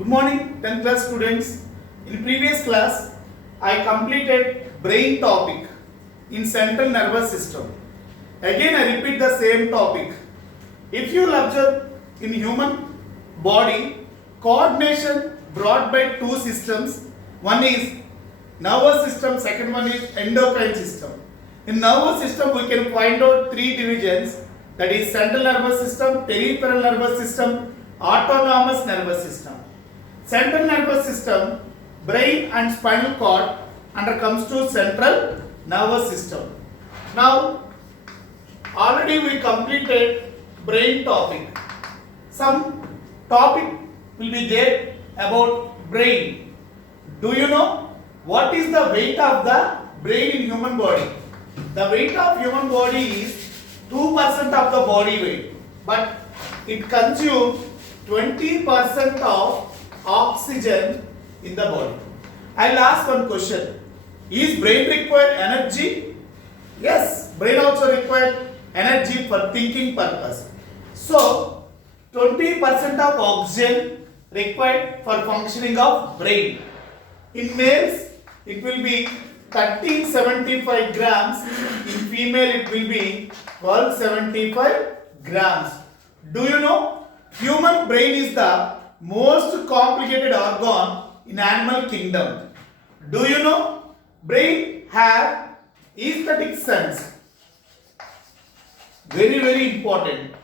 Good morning, 10th class students. In previous class, I completed brain topic in central nervous system. Again, I repeat the same topic. If you will observe in human body, coordination brought by two systems. One is nervous system, second one is endocrine system. In nervous system, we can find out three divisions, that is central nervous system, peripheral nervous system, autonomous nervous system. Central nervous system, brain and spinal cord under comes to central nervous system. Now, already we completed brain topic. Some topic will be there about brain. Do you know what is the weight of the brain in human body? The weight of human body is 2% of the body weight, but it consumes 20% of oxygen in the body. I'll ask one question. Is brain require energy? Yes, brain also require energy for thinking purpose. So, 20% of oxygen required for functioning of brain. In males, it will be 1375 grams. In female, it will be 1275 grams. Do you know? Human brain is the most complicated organ in animal kingdom. Do you know? Brain have aesthetic sense. Very important.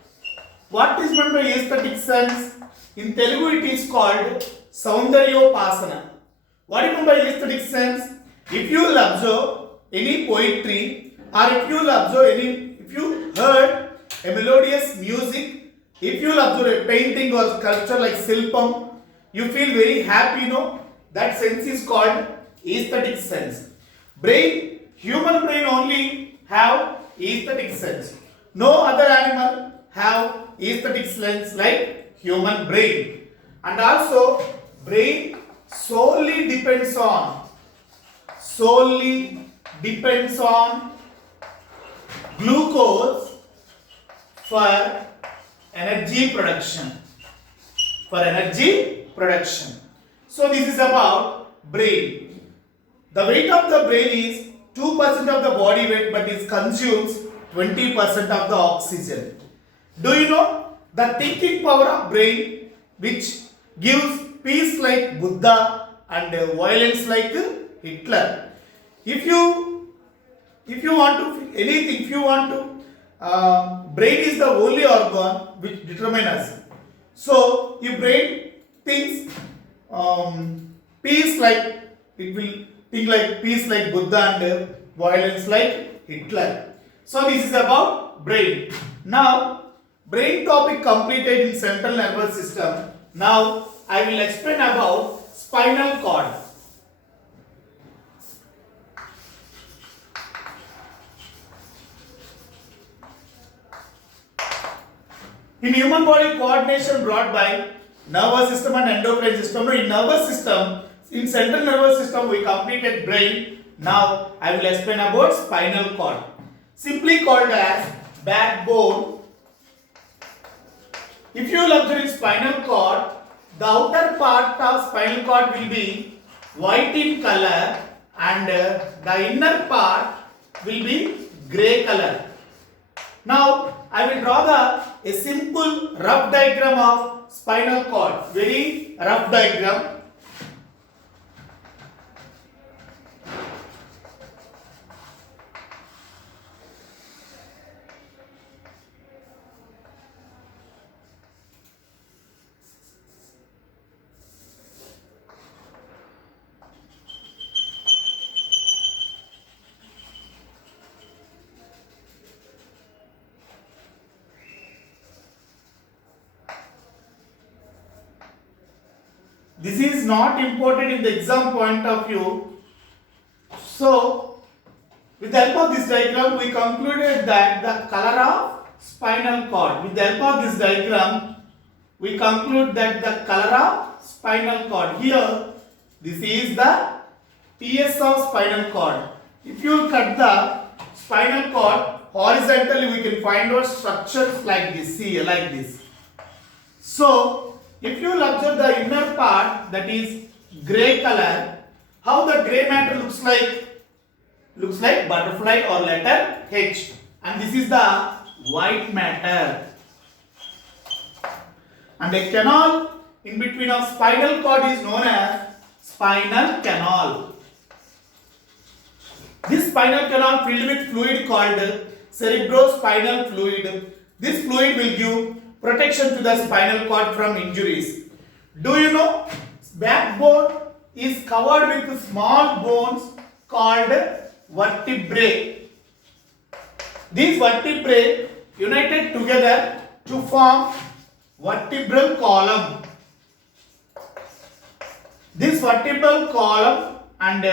What is meant by aesthetic sense? In Telugu it is called Saundaryopasana. What is meant by aesthetic sense? If you will observe any poetry, or if you heard a melodious music, if you will observe a painting or sculpture like Silpam, you feel very happy, that sense is called aesthetic sense. Human brain only have aesthetic sense. No other animal have aesthetic sense like human brain. And also, brain solely depends on glucose for energy production. So this is about brain. The weight of the brain is 2% of the body weight, but it consumes 20% of the oxygen. Do you know the thinking power of brain, which gives peace like Buddha and violence like Hitler? If you want to anything, brain is the only organ which determines us. So, if brain thinks peace like, it will think like peace like Buddha and violence like Hitler. So, this is about brain. Now, brain topic completed in central nervous system. Now, I will explain about spinal cord. In human body, coordination brought by nervous system and endocrine system. In nervous system, in central nervous system, we completed brain. Now, I will explain about spinal cord. Simply called as backbone. If you will observe in spinal cord, the outer part of spinal cord will be white in color and the inner part will be grey color. Now, I will draw a simple rough diagram of spinal cord. Very rough diagram. This is not important in the exam point of view. So, with the help of this diagram, we concluded that the color of spinal cord. With the help of this diagram, we conclude that the color of spinal cord. Here, this is the TS of spinal cord. If you cut the spinal cord horizontally, we can find out structures like this. See, like this. So, If you will observe the inner part, that is grey color, how the grey matter looks like? Looks like butterfly or letter H. And this is the white matter. And a canal in between of spinal cord is known as spinal canal. This spinal canal filled with fluid called cerebrospinal fluid. This fluid will give protection to the spinal cord from injuries. Do you know backbone is covered with small bones called vertebrae. These vertebrae united together to form vertebral column. This vertebral column and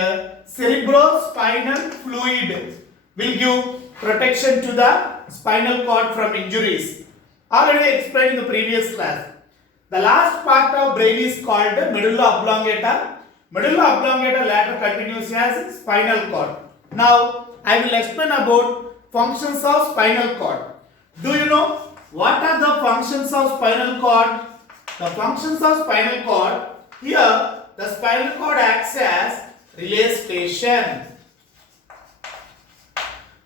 cerebrospinal fluid will give protection to the spinal cord from injuries. Already explained in the previous class. The last part of brain is called medulla oblongata. Medulla oblongata later continues as spinal cord. Now I will explain about functions of spinal cord. Do you know what are the functions of spinal cord? The functions of spinal cord, here the spinal cord acts as relay station.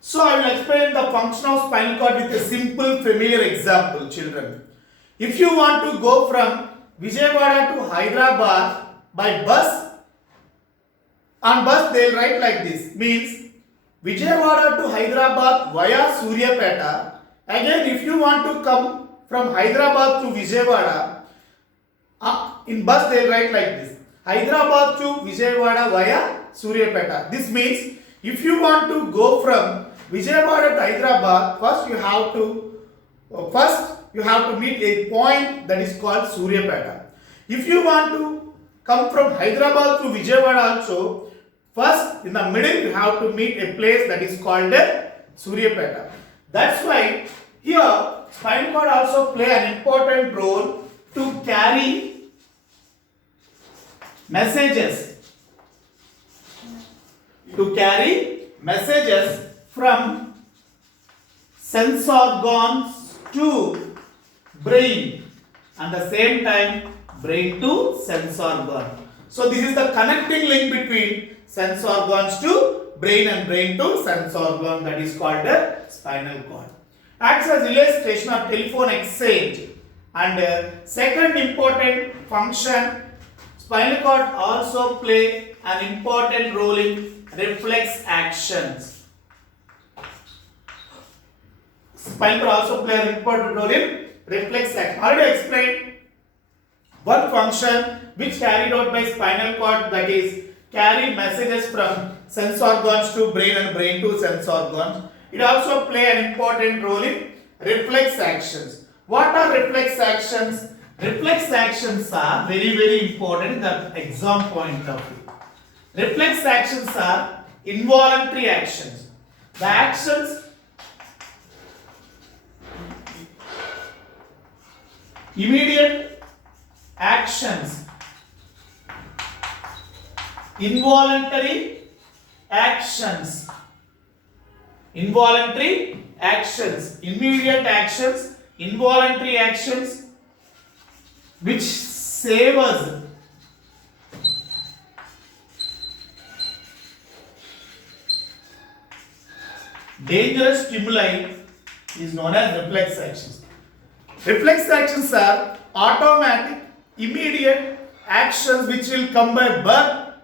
So I will explain the function of spinal cord with a simple familiar example, children. If you want to go from Vijayawada to Hyderabad by bus, on bus they will write like this, means Vijayawada to Hyderabad via Suryapeta. Again, if you want to come from Hyderabad to Vijayawada, in bus they will write like this, Hyderabad to Vijayawada via Suryapeta. This means if you want to go from Vijayawada to Hyderabad, first you have to meet a point that is called Suryapeta. If you want to come from Hyderabad to Vijayawada also, first in the middle you have to meet a place that is called Suryapeta. That's why here spinal cord also play an important role to carry messages. To carry messages from sense organs to brain, and the same time brain to sense organ. So this is the connecting link between sense organs to brain and brain to sense organ, that is called the spinal cord. Acts as relay station or telephone exchange. And second important function, spinal cord also play an important role in reflex actions. Spinal cord also play an important role in reflex action. Already explained one function which carried out by spinal cord, that is carry messages from sense organs to brain and brain to sense organs. It also play an important role in reflex actions. What are reflex actions? Reflex actions are very important in the exam point of view. Reflex actions are involuntary actions. The actions immediate actions, involuntary actions, involuntary actions, immediate actions, involuntary actions which save us. Dangerous stimuli is known as reflex actions. Reflex actions are automatic, immediate actions which will come by birth,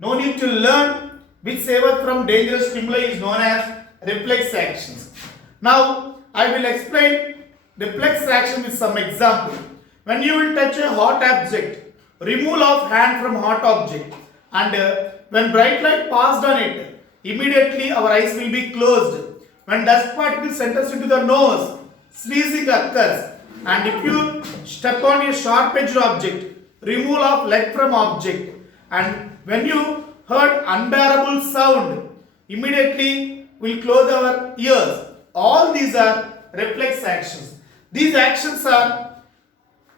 no need to learn, which save us from dangerous stimuli is known as reflex actions. Now I will explain reflex action with some example. When you will touch a hot object, removal of hand from hot object, and when bright light passed on it, immediately our eyes will be closed. When dust particles enters into the nose, sneezing occurs. And if you step on a sharp edged object, removal of leg from object, and when you heard unbearable sound, immediately we close our ears. All these are reflex actions. These actions are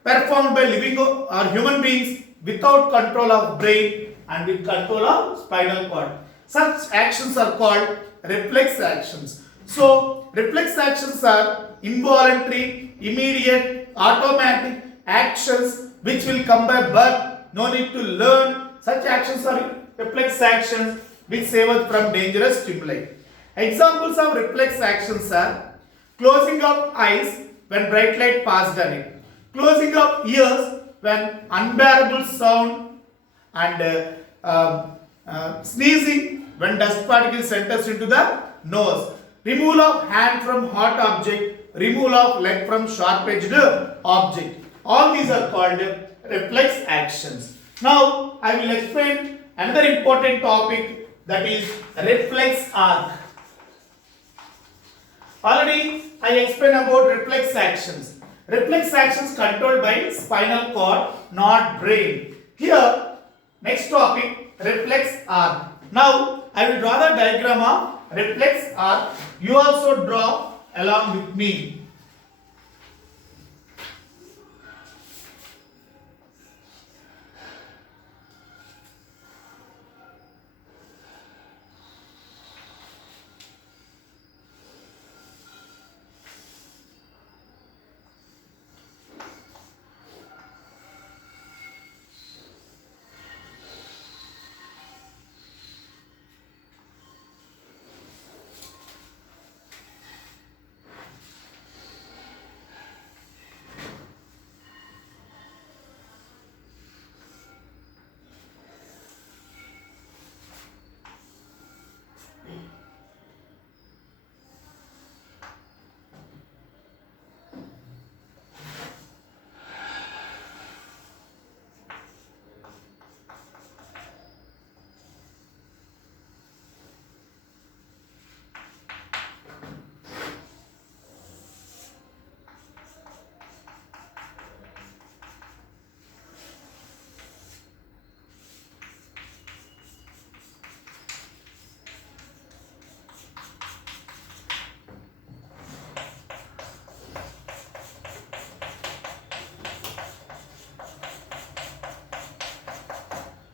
performed by living or human beings without control of brain and with control of spinal cord. Such actions are called reflex actions. So reflex actions are involuntary, immediate, automatic actions which will come by birth. No need to learn. Such actions are reflex actions which save us from dangerous stimuli. Examples of reflex actions are closing of eyes when bright light passed on it, closing of ears when unbearable sound, and sneezing when dust particles enters into the nose, removal of hand from hot object, removal of leg from sharp-edged object. All these are called reflex actions. Now I will explain another important topic, that is reflex arc. Already I explained about reflex actions. Reflex actions controlled by spinal cord, not brain. Here, next topic, reflex arc. Now I will draw the diagram of reflex arc. You also draw along with me.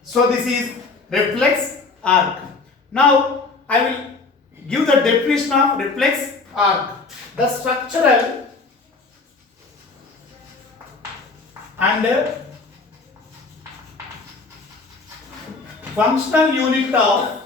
So this is reflex arc. Now I will give the definition of reflex arc. The structural and functional unit of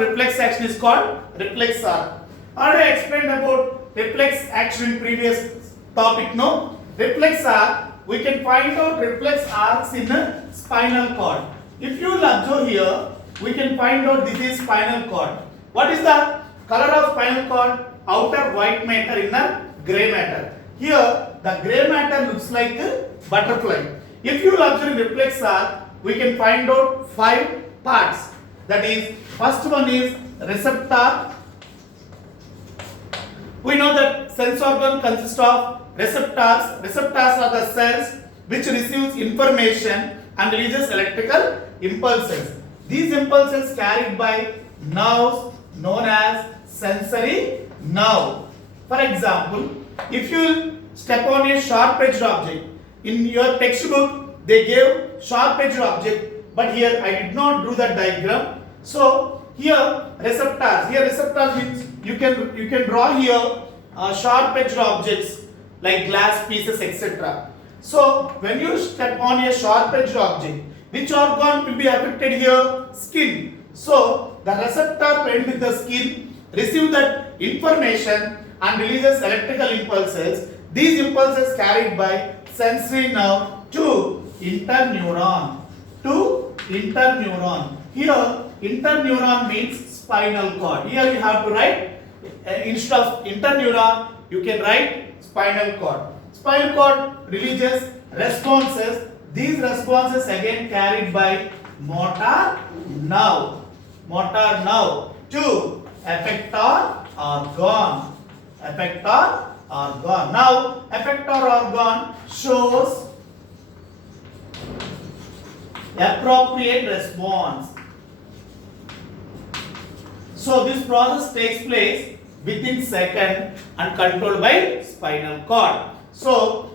reflex action is called reflex arc. Already I explained about reflex action in previous topic. No, reflex arc, we can find out reflex arcs in a spinal cord. If you will observe here, we can find out this is spinal cord. What is the color of spinal cord? Outer white matter, inner grey matter. Here the grey matter looks like a butterfly. If you will observe reflex arc, we can find out 5 parts. That is, first one is receptor. We know that sense organ consists of receptors. Receptors are the cells which receives information and releases electrical impulses. These impulses carried by nerves known as sensory nerve. For example, if you step on a sharp-edged object, in your textbook they gave sharp-edged object, but here I did not do that diagram. So here receptors. Here receptors means you can draw here sharp-edged objects like glass pieces, etc. So when you step on a sharp-edged object, which organ will be affected here? Skin. So the receptor paired with the skin receive that information and releases electrical impulses. These impulses carried by sensory nerve to interneuron. Here interneuron means spinal cord. Here you have to write instead of interneuron, you can write spinal cord. Spinal cord releases responses. These responses again carried by motor nerve to effector organ. Now effector organ shows appropriate response. So this process takes place within second and controlled by spinal cord. So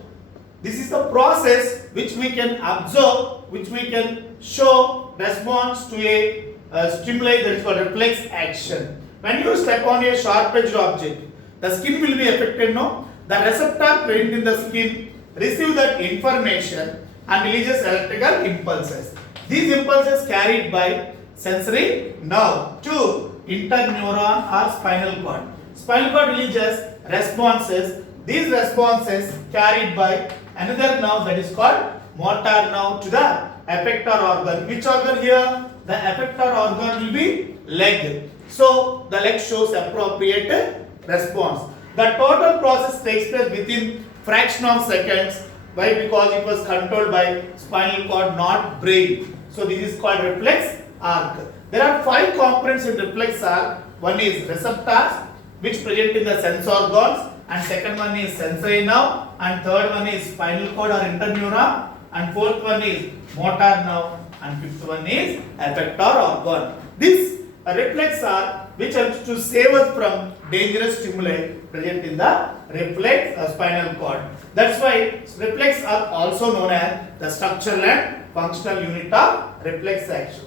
this is the process which we can observe, which we can show response to a stimuli, that is called reflex action. When you step on a sharp-edged object, the skin will be affected, no? The receptor present in the skin receive that information and releases electrical impulses. These impulses carried by sensory nerve to interneuron or spinal cord. Spinal cord releases responses. These responses carried by another nerve that is called motor nerve to the effector organ. Which organ here? The effector organ will be leg. So the leg shows appropriate response. The total process takes place within fraction of seconds. Why? Because it was controlled by spinal cord, not brain. So this is called reflex arc. There are 5 components in reflex arc. One is receptors, which present in the sense organs, and second one is sensory nerve, and third one is spinal cord or interneuron, and fourth one is motor nerve, and fifth one is effector organ. This reflex arc which helps to save us from dangerous stimuli present in the reflex spinal cord. That's why reflex are also known as the structural and functional unit of reflex action.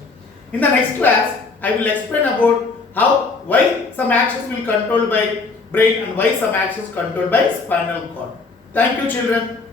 In the next class, I will explain about why some actions will controlled by brain and why some actions controlled by spinal cord. Thank you, children.